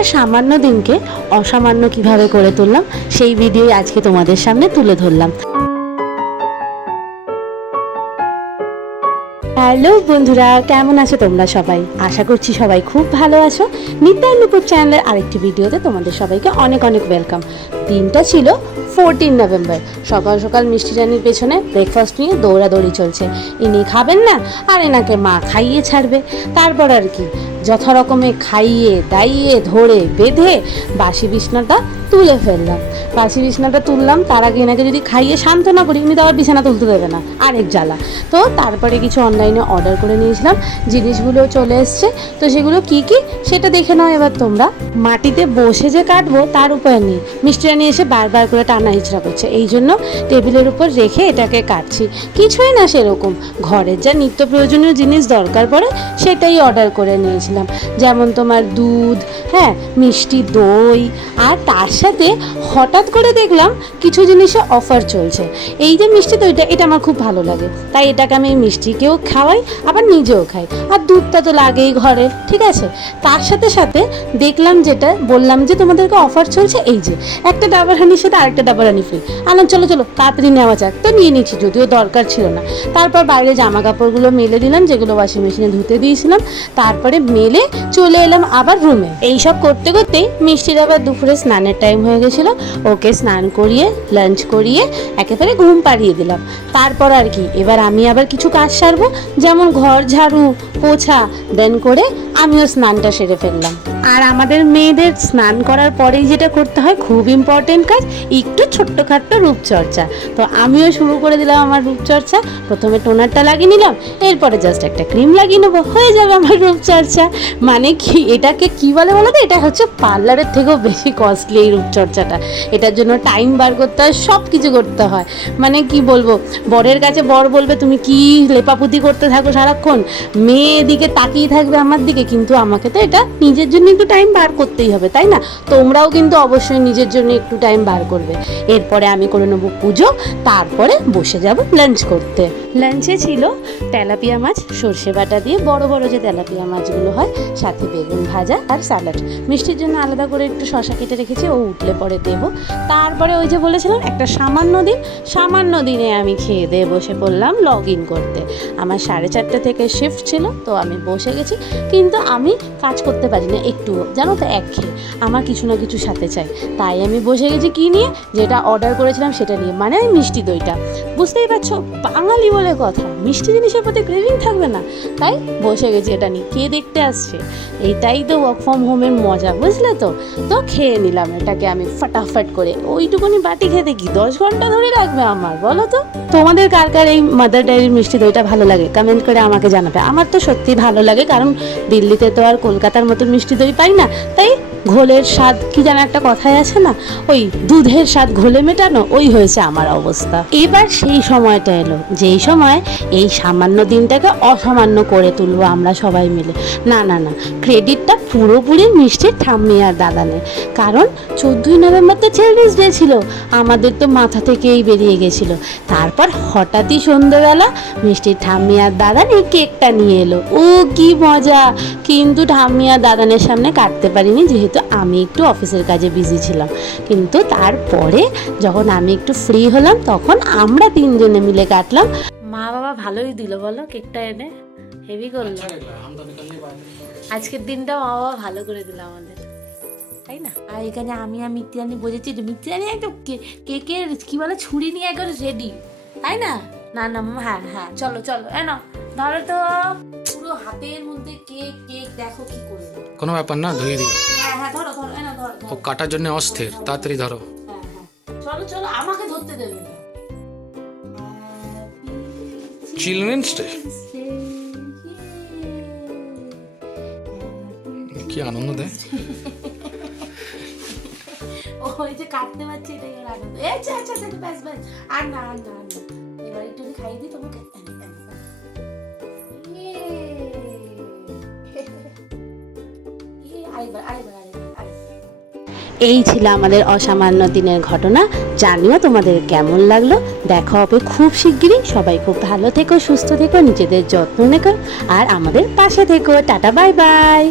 একটা সামান্য দিনকে অসামান্য কিভাবে করে তুললাম সেই ভিডিওই আজকে তোমাদের সামনে তুলে ধরলাম। হ্যালো বন্ধুরা, কেমন আছো তোমরা সবাই? আশা করছি সবাই খুব ভালো আছো। নিত্যানুপুর চ্যানেলের আরেকটি ভিডিওতে তোমাদের সবাইকে অনেক অনেক ওয়েলকাম। দিনটা ছিল 14 নভেম্বর। সকাল সকাল মিষ্টি রানীর পেছনে ব্রেকফাস্ট নিয়ে দৌড়াদৌড়ি চলছে। ইনি খাবেন না আর এনাকে মা খাইয়ে ছাড়বে। তারপর আর কি, যথারকমে খাইয়ে দাইয়ে ধরে বেঁধে বাসি বিছনাটা তুলে ফেললাম। বাসি বিছনাটা তুললাম, তার আগে এনাকে যদি খাইয়ে শান্ত না করি উনি তো আবার বিছানা তুলতে দেবে না, আরেক জ্বালা। তো তারপরে কিছু অনলাইনে অর্ডার করে নিয়েছিলাম, জিনিসগুলো চলে এসছে। তো সেগুলো কি কি সেটা দেখে নাও এবার তোমরা। মাটিতে বসে যে কাটবো তার উপায় নেই, মিষ্টি রানী এসে বারবার করে টানা হিচড়া করছে, এই জন্য টেবিলের উপর রেখে এটাকে কাটছি। কিছুই না সেরকম, ঘরের যা নিত্য প্রয়োজনীয় জিনিস দরকার পড়ে সেটাই অর্ডার করে নিয়েছিলাম। যেমন তোমার দুধ, হ্যাঁ, মিষ্টি দই, আর তার সাথে হঠাৎ করে দেখলাম কিছু জিনিসে অফার চলছে। এই যে মিষ্টি দইটা, এটা আমার খুব ভালো লাগে, তাই এটাকে আমি মিষ্টিকেও খাওয়াই আবার নিজেও খাই। আর দুধটা তো লাগেই ঘরে, ঠিক আছে। তার সাথে সাথে দেখলাম, যেটা বললাম যে তোমাদেরকে অফার চলছে, এই যে একটা ডাবার হানির সাথে আরেকটা ডাবার হানি ফ্রি। আনলাম, চলো চলো তাড়াতাড়ি নেওয়া যাক। তো নিয়ে নিচ্ছি, যদিও দরকার ছিল না। তারপর বাইরে জামা কাপড়গুলো মেলে দিলাম, যেগুলো ওয়াশিং মেশিনে ধুতে দিয়েছিলাম। তারপরে মেলে চলে এলাম আবার রুমে। এইসব করতে করতেই মিষ্টির আবার দুপুরে স্নানের টাইম হয়ে গেছিলো। ওকে স্নান করিয়ে লাঞ্চ করিয়ে একেবারে ঘুম পাড়িয়ে দিলাম। তারপর আর কি, এবার আমি আবার কিছু কাজ সারবো, যেমন ঘর ঝাড়ু পোছা, দেন করে আমিও স্নানটা সেরে ফেললাম। আর আমাদের মেয়েদের স্নান করার পরেই যেটা করতে হয়, খুব ইম্পর্টেন্ট কাজ, একটু ছোট্টখাট্ট রূপচর্চা। তো আমিও শুরু করে দিলাম আমার রূপচর্চা। প্রথমে টোনারটা লাগিয়ে নিলাম, এরপরে জাস্ট একটা ক্রিম লাগিয়ে নেবো, হয়ে যাবে আমার রূপচর্চা। মানে কি, এটাকে কি বলে বলো তো, এটা হচ্ছে পার্লারের থেকেও বেশি কস্টলি এই রূপচর্চাটা। এটার জন্য টাইম বার করতে হয়, সব কিছু করতে হয়। মানে কি বলবো, বরের কাছে বর বলবে তুমি কি লেপাপুতি করতে থাকো সারাক্ষণ, মেয়ে এদিকে তাকিয়ে থাকবে আমার দিকে, কিন্তু আমাকে তো এটা নিজের জন্য একটু টাইম বার করতেই হবে, তাই না? তোমরাও কিন্তু অবশ্যই নিজের জন্য একটু টাইম বার করবে। এরপরে আমি করে নেবো পুজো, তারপরে বসে যাব লাঞ্চ করতে। লাঞ্চে ছিল তেলাপিয়া মাছ সর্ষে বাটা দিয়ে, বড় বড় যে তেলাপিয়া মাছগুলো হয়, সাথে বেগুন ভাজা আর স্যালাড। মিষ্টির জন্য আলাদা করে একটু শশা কেটে রেখেছি, ও উঠলে পরে দেবো। তারপরে ওই যে বলেছিলাম একটা সামান্য দিনে আমি খেয়ে দিয়ে বসে পড়লাম লগ ইন করতে। আমার 4:30 থেকে শিফট ছিল, তো আমি বসে গেছি। কিন্তু আমি কাজ করতে পারি না একটু, জানো তো, একঘেয়ে, আমার কিছু না কিছু সাথে চাই। তাই আমি বসে গেছি কি নিয়ে, যেটা অর্ডার করেছিলাম সেটা নিয়ে, মানে ওই মিষ্টি দইটা। বুঝতেই পারছো, বাঙালি বলে কথা, মিষ্টি জিনিসের প্রতি ক্রেভিং থাকবে না। তাই বসে গেছি এটা নিয়ে। কে দেখতে আসছে? এইটাই তো ওয়ার্ক ফ্রম হোমের মজা, বুঝলে তো। তো খেয়ে নিলাম এটাকে আমি ফাটাফাট করে। ওইটুকুনি বাটি খেতে কি 10 ঘন্টা ধরে লাগবে আমার, বলো তো? তোমাদের কার কার এই মাদার ডেয়ারির মিষ্টি দইটা ভালো লাগে কমেন্ট করে আমাকে জানাবে। আমার তো সত্যি ভালো লাগে, কারণ দিল্লিতে তো আর কলকাতার মতো মিষ্টি দই পাই না। তাই ঘোলের স্বাদ কি যেন একটা কথাই আছে না, ওই দুধের স্বাদ ঘোলে মেটানো, ওই হয়েছে আমার অবস্থা। এবার সেই সময়টা এলো, যেই সময় এই সামান্য দিনটাকে অসামান্য করে তুলবো আমরা সবাই মিলে। না না না, ক্রেডিটটা পুরোপুরি মিষ্টির ঠাম্মি আর দাদানের। কারণ 14ই নভেম্বর তো চিলড্রেন্স ডে ছিল, আমাদের তো মাথা থেকেই বেরিয়ে গেছিলো। তারপর হঠাৎই সন্ধ্যেবেলা মিষ্টির ঠাম্মি আর দাদান এই কেকটা নিয়ে এলো। ও কি মজা! কিন্তু ঠাম্মি আর দাদানের সামনে কাটতে পারিনি, যেহেতু আমি একটু অফিসের কাজে বিজি ছিলাম। কিন্তু তারপরে যখন আমি একটু ফ্রি হলাম, তখন আমরা 3 জনে মিলে কাটলাম। মা বাবা ভালোই দিল বলো কেকটা এনে, হেভি করলো। আজকের দিনটা মা বাবা ভালো করে দিল আমাদের, তাই না? আর এখানে আমি আর মিত্রানি বোঝাচ্ছি, মিত্রানি একদম কেকের কি বলে ছুরি নিয়ে একবারে রেডি, তাই না? না না, হ্যাঁ হ্যাঁ, চলো চলো, এনো ধরো তো, পুরো হাতের মধ্যে কেক। কেক দেখো কি করে, কোনো ব্যাপার না, ধুয়ে দিও। হ্যাঁ হ্যাঁ, ধরো ধরো, এনো ধরো। ও কাটার জন্য অস্থির, তাড়াতাড়ি ধরো। হ্যাঁ হ্যাঁ, চলো চলো, আমাকে ধরতে দেবে না। চিলড্রেন্স ডে, কি আনন্দ দেয়। ওই যে কাটতে পারছি, এটাই ওর আনন্দ। আচ্ছা আচ্ছা, ব্যাস ব্যাস, আর না আর না আর না, এবার একটু খাইয়ে দিই তোমাকে। এই ছিল আমাদের অসামান্য দিনের ঘটনা। জানিও তোমাদের কেমন লাগলো। দেখা হবে খুব শিগগিরই। সবাই খুব ভালো থেকো, সুস্থ থেকো, নিজেদের যত্ন নেকো, আর আমাদের পাশে থেকো। Tata, bye bye.